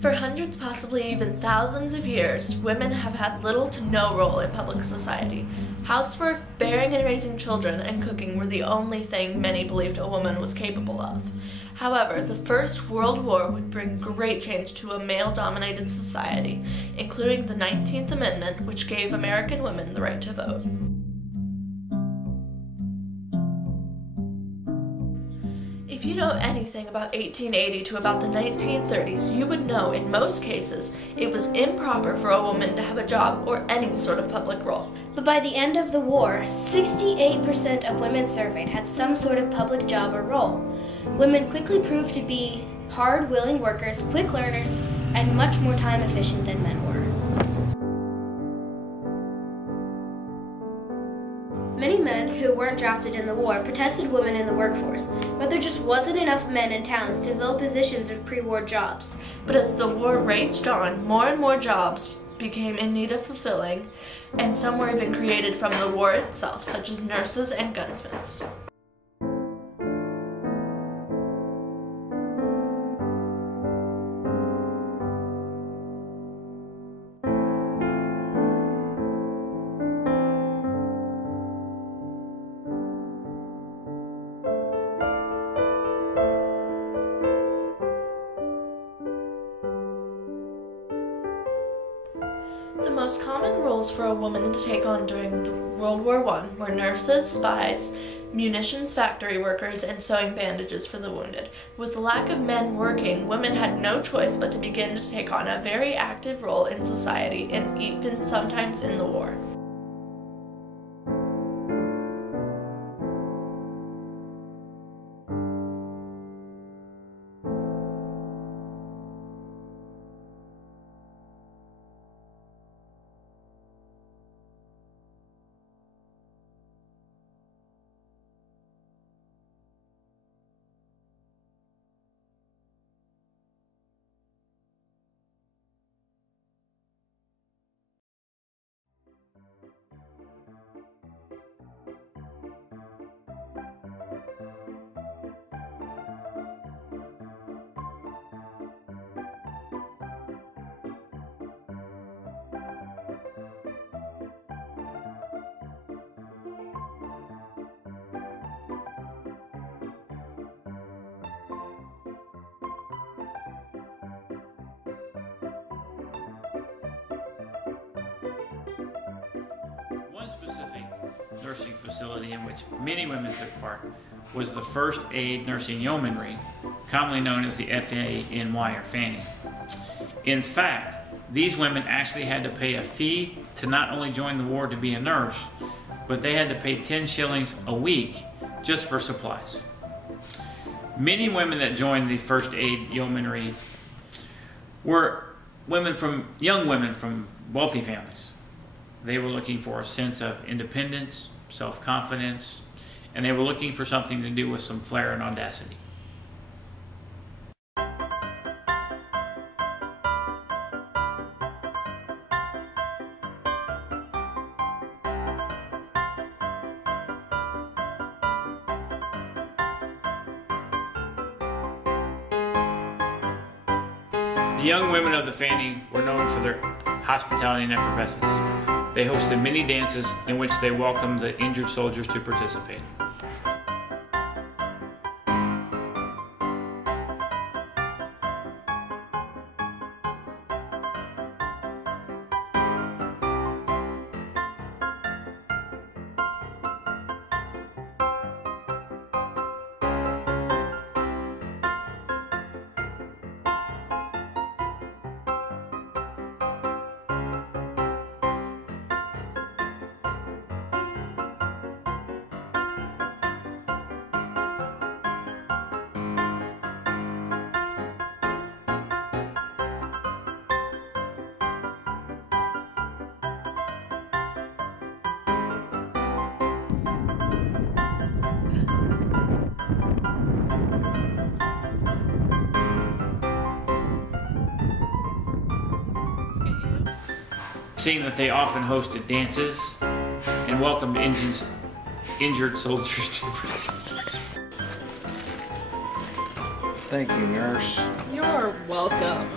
For hundreds, possibly even thousands of years, women have had little to no role in public society. Housework, bearing and raising children, and cooking were the only thing many believed a woman was capable of. However, the First World War would bring great change to a male-dominated society, including the 19th Amendment, which gave American women the right to vote. If you know anything about 1880 to about the 1930s, you would know in most cases it was improper for a woman to have a job or any sort of public role. But by the end of the war, 68% of women surveyed had some sort of public job or role. Women quickly proved to be hard, willing workers, quick learners, and much more time efficient than men were. Many men who weren't drafted in the war protested women in the workforce, but there just wasn't enough men in towns to fill positions of pre-war jobs. But as the war raged on, more and more jobs became in need of fulfilling, and some were even created from the war itself, such as nurses and gunsmiths. The most common roles for a woman to take on during World War I were nurses, spies, munitions factory workers, and sewing bandages for the wounded. With the lack of men working, women had no choice but to begin to take on a very active role in society and even sometimes in the war. One specific nursing facility in which many women took part was the First Aid Nursing Yeomanry, commonly known as the FANY or Fanny. In fact, these women actually had to pay a fee to not only join the war to be a nurse, but they had to pay 10 shillings a week just for supplies. Many women that joined the First Aid Yeomanry were young women from wealthy families. They were looking for a sense of independence, self-confidence, and they were looking for something to do with some flair and audacity. The young women of the Fanny were known for their hospitality and effervescence. They hosted many dances in which they welcomed the injured soldiers to participate. Seeing that they often hosted dances and welcomed injured soldiers to participate. Thank you, nurse. You're welcome.